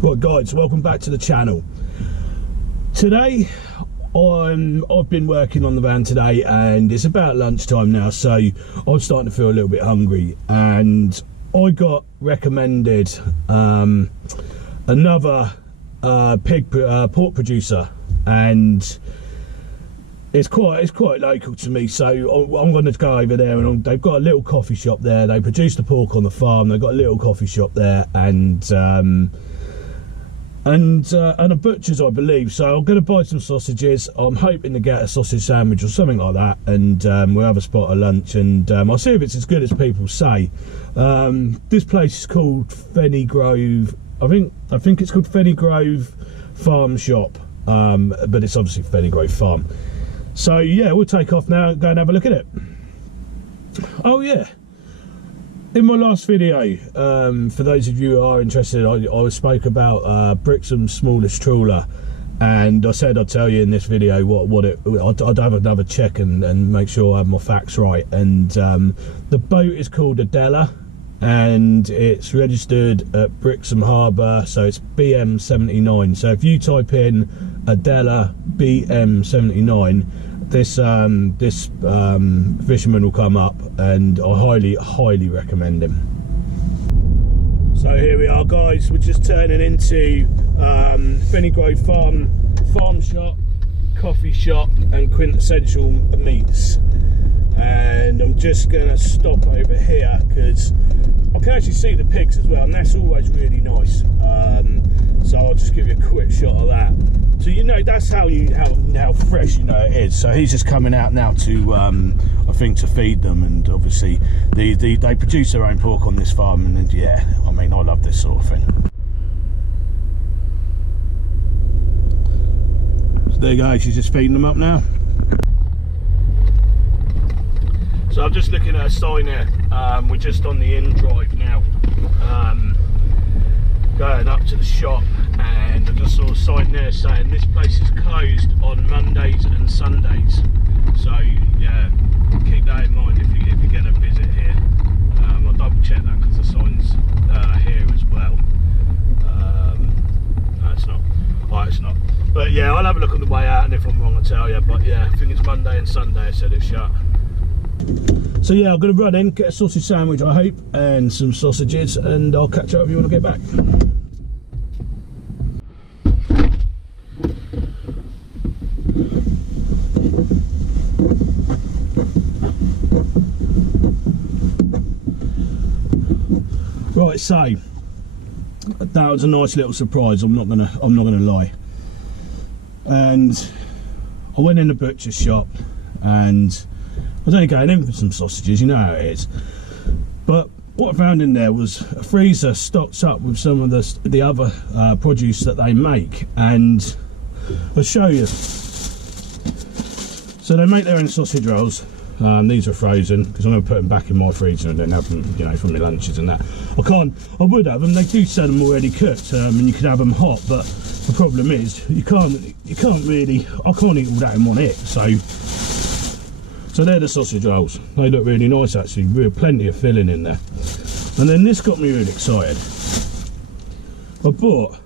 Right guys, welcome back to the channel. Today I've been working on the van today and it's about lunchtime now, so I'm starting to feel a little bit hungry, and I got recommended another pork producer, and it's quite local to me, so I'm going to go over there, and they've got a little coffee shop there. They produce the pork on the farm. They've got a little coffee shop there, and a butcher's, I believe. So I'm going to buy some sausages. I'm hoping to get a sausage sandwich or something like that, and we'll have a spot of lunch, and I'll see if it's as good as people say. This place is called Fennygrove. I think it's called Fennygrove Farm Shop, but it's obviously Fennygrove Farm. So yeah, we'll take off now and go and have a look at it. Oh yeah, in my last video, for those of you who are interested, I spoke about Brixham's smallest trawler, and I said I'd tell you in this video I'd have another check and make sure I have my facts right. And the boat is called Adela, and it's registered at Brixham Harbour, so it's BM79. So if you type in Adela BM79, this fisherman will come up, and I highly recommend him. So here we are guys, we're just turning into Fennygrove Farm Shop, coffee shop and quintessential meats, and I'm just gonna stop over here because I can actually see the pigs as well, and that's always really nice. So I'll just give you a quick shot of that, so you know that's how fresh you know it is. So he's just coming out now to I think to feed them, and obviously they produce their own pork on this farm, and yeah, I mean, I love this sort of thing. So there you go, she's just feeding them up now. So I'm just looking at a sign here. We're just on the in drive now, going up to the shop, and I just saw a sign there saying this place is closed on Mondays and Sundays. So yeah, keep that in mind if you're going to visit here. I'll double check that because the sign's here as well. No, it's not. Oh, it's not. But yeah, I'll have a look on the way out, and if I'm wrong I'll tell you. But yeah, I think it's Monday and Sunday I said it's shut. So yeah, I'm going to run in, get a sausage sandwich I hope, and some sausages, and I'll catch up with you when I get back. Right, so that was a nice little surprise, I'm not gonna lie. And I went in the butcher's shop, and I was only going in for some sausages, you know how it is. But what I found in there was a freezer stocked up with some of the other produce that they make, and I'll show you. So they make their own sausage rolls. These are frozen because I'm going to put them back in my freezer and then have them, you know, for my lunches and that. I would have them. They do sell them already cooked, and you can have them hot. But the problem is you can't really. I can't eat all that in one hit. So they're the sausage rolls. They look really nice actually. Real plenty of filling in there. And then this got me really excited. I bought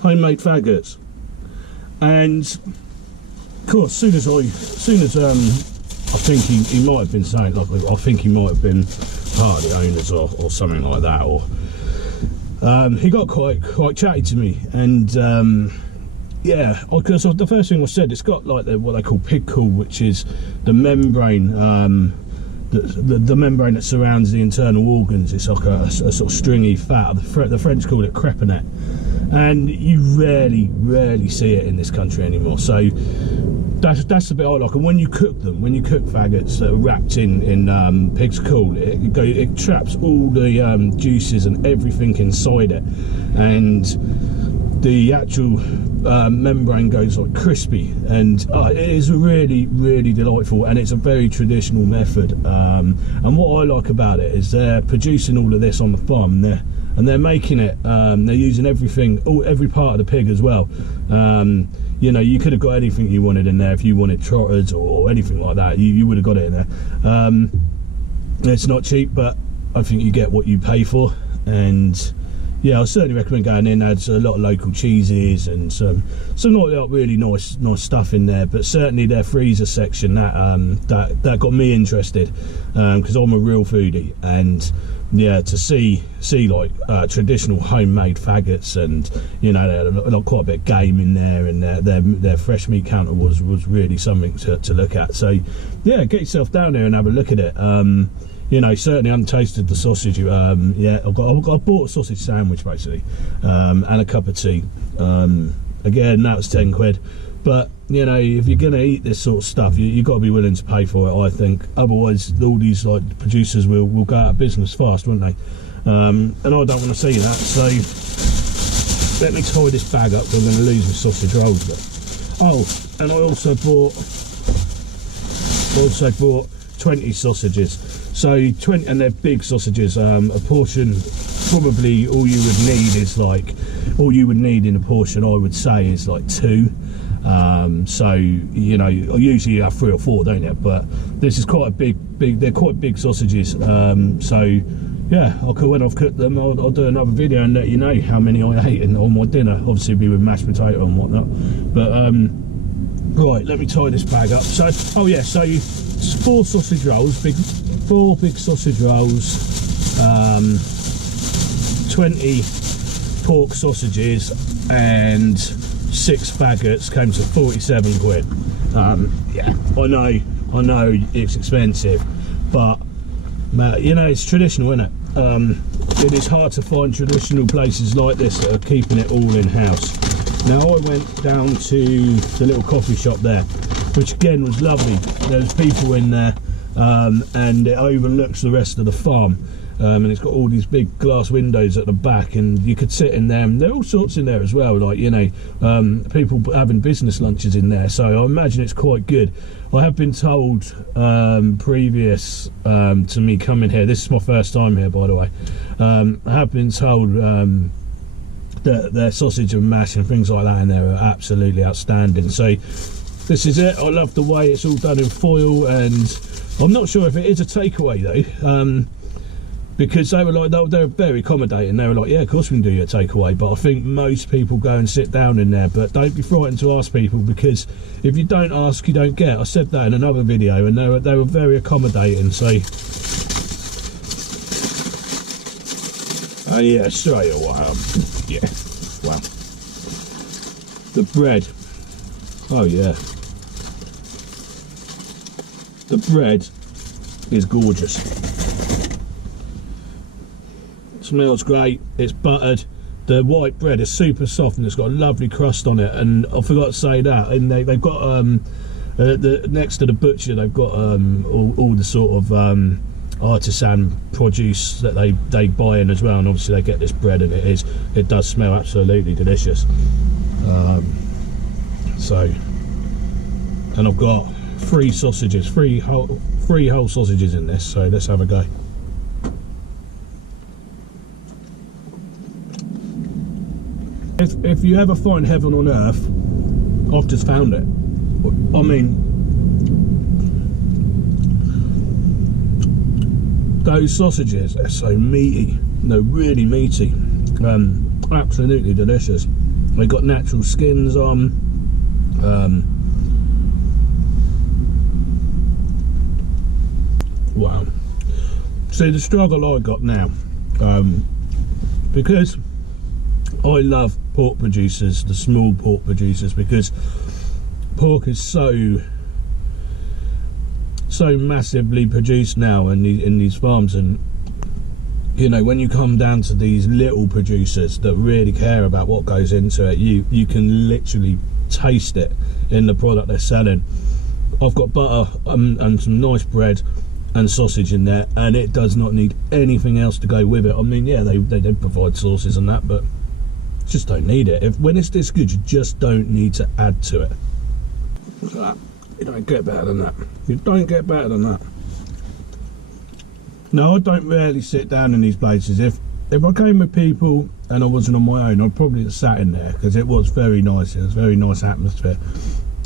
homemade faggots, and of course, soon as I think he might have been saying, like, I think he might have been part of the owners or something like that, or he got quite chatty to me, and yeah, because the first thing I said, it's got like what they call pig caul, which is the membrane, the membrane that surrounds the internal organs. It's like a sort of stringy fat. The French call it crepinet, and you rarely see it in this country anymore. So that's the bit I like. And when you cook faggots that are wrapped in pig's caul, it traps all the juices and everything inside it, and the actual membrane goes like crispy, and it is really delightful, and it's a very traditional method. And what I like about it is they're producing all of this on the farm, and they're making it. They're using every part of the pig as well. You know, you could have got anything you wanted in there. If you wanted trotters or anything like that, you would have got it in there. It's not cheap, but I think you get what you pay for, and yeah, I certainly recommend going in. There's a lot of local cheeses and some like really nice stuff in there. But certainly their freezer section, that got me interested, because I'm a real foodie, and yeah, to see like traditional homemade faggots, and you know, they had like quite a bit of game in there, and their fresh meat counter was really something to look at. So yeah, get yourself down there and have a look at it. You know, certainly I haven't tasted the sausage. Yeah, I bought a sausage sandwich basically, and a cup of tea. Again, that was 10 quid. But you know, if you're gonna eat this sort of stuff, you've got to be willing to pay for it, I think. Otherwise, all these like producers will go out of business fast, won't they? And I don't want to see that. So let me tie this bag up. I'm going to lose my sausage rolls. But oh, and I also bought 20 sausages. So 20, and they're big sausages. A portion, probably all you would need in a portion, I would say, is like 2. So you know, usually you have 3 or 4, don't you? But this is quite a big. They're quite big sausages. So yeah, when I've cooked them, I'll do another video and let you know how many I ate on my dinner. Obviously, it'll be with mashed potato and whatnot. But right, let me tie this bag up. So oh yeah, so 4 sausage rolls, 4 big sausage rolls, 20 pork sausages, and 6 faggots came to 47 quid. Yeah, I know it's expensive, but you know, it's traditional, isn't it? It is hard to find traditional places like this that are keeping it all in house. Now I went down to the little coffee shop there, which again was lovely. There's people in there, and it overlooks the rest of the farm. And it's got all these big glass windows at the back, and you could sit in there, and there are all sorts in there as well, like, you know, people having business lunches in there. So I imagine it's quite good. I have been told previous to me coming here, this is my first time here, by the way, I have been told that their sausage and mash and things like that in there are absolutely outstanding. So this is it. I love the way it's all done in foil, and I'm not sure if it is a takeaway though, because they were like, they were very accommodating. They were like, yeah, of course we can do your takeaway. But I think most people go and sit down in there. But don't be frightened to ask people, because if you don't ask, you don't get. I said that in another video, and they were very accommodating. So yeah, straight away. Yeah, wow. The bread. Oh yeah. The bread is gorgeous. Smells great. It's buttered. The white bread is super soft, and it's got a lovely crust on it. And I forgot to say that. And they've got next to the butcher, they've got all the sort of artisan produce that they buy in as well. And obviously they get this bread, and it does smell absolutely delicious. So, and I've got 3 sausages, 3 whole sausages in this. So let's have a go. If you ever find heaven on earth, I've just found it. I mean, those sausages are so meaty. They're really meaty. Absolutely delicious. They've got natural skins on. Wow. See, the struggle I got now, because I love pork producers, the small pork producers, because pork is so massively produced now in these farms. And you know, when you come down to these little producers that really care about what goes into it, you can literally taste it in the product they're selling. I've got butter and some nice bread and sausage in there, and it does not need anything else to go with it. I mean, yeah, they provide sauces and that, but just don't need it. When it's this good, you just don't need to add to it. Look at that. You don't get better than that. You don't get better than that. No, I don't rarely sit down in these places. If I came with people and I wasn't on my own, I'd probably have sat in there, because it was very nice. It was a very nice atmosphere.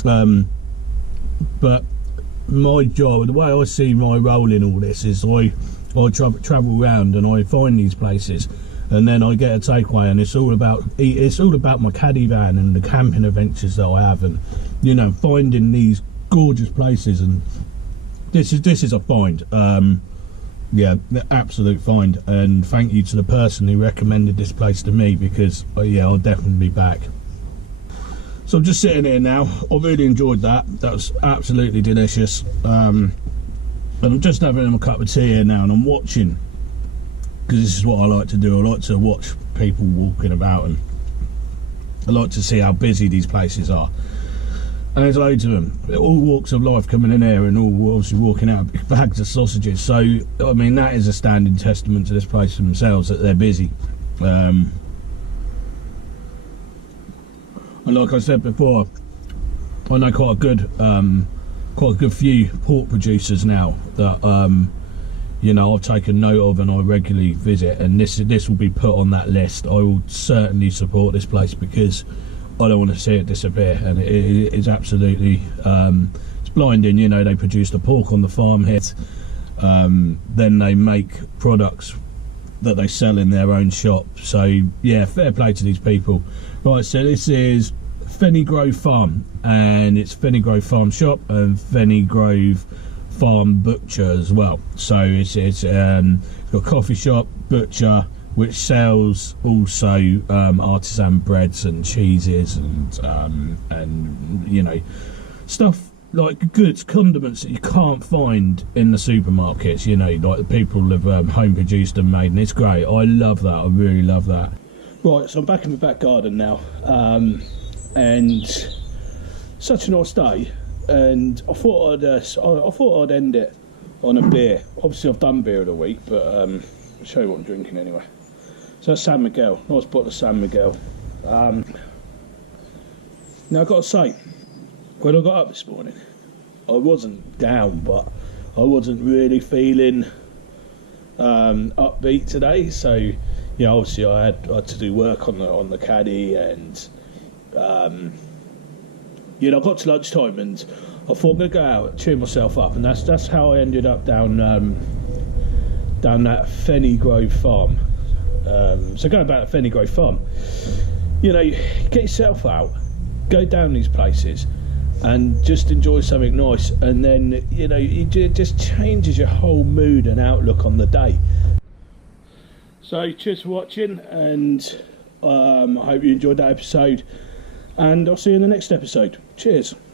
But my job, the way I see my role in all this, is I travel around and I find these places, and then I get a takeaway, and it's all about my caddy van and the camping adventures that I have, and you know, finding these gorgeous places. And this is a find. Yeah, the absolute find, and thank you to the person who recommended this place to me, because yeah, I'll definitely be back. So I'm just sitting here now. I really enjoyed that. That was absolutely delicious. And I'm just having a cup of tea here now, and I'm watching, because this is what I like to do. I like to watch people walking about, and I like to see how busy these places are. And there's loads of them, all walks of life coming in here, and all obviously walking out with bags of sausages. So I mean, that is a standing testament to this place themselves, that they're busy. And like I said before, I know quite a good few pork producers now that you know, I've taken note of and I regularly visit, and this will be put on that list. I will certainly support this place, because I don't want to see it disappear, and it's absolutely it's blinding. You know, they produce the pork on the farm here, then they make products that they sell in their own shop. So yeah, fair play to these people. Right, so this is Fennygrove Farm, and it's Fennygrove Farm Shop and Fennygrove Farm Butcher as well. So it's got a coffee shop, butcher, which sells also artisan breads and cheeses, and you know, stuff like goods, condiments that you can't find in the supermarkets. You know, like the people have home produced and made, and it's great. I love that. I really love that. Right, so I'm back in the back garden now, and such a nice day. And I thought I'd end it on a beer. Obviously, I've done beer of the week, but I'll show you what I'm drinking anyway. So that's San Miguel, nice bottle of San Miguel. Now I've got to say, when I got up this morning, I wasn't down, but I wasn't really feeling upbeat today. So, you know, obviously I had to do work on the caddy, and you know, I got to lunchtime and I thought I'm gonna go out, cheer myself up, and that's how I ended up down that Fennygrove Farm. So going back to Fennygrove Farm, you know, get yourself out, go down these places, and just enjoy something nice, and then, you know, it just changes your whole mood and outlook on the day. So cheers for watching, and I hope you enjoyed that episode, and I'll see you in the next episode. Cheers.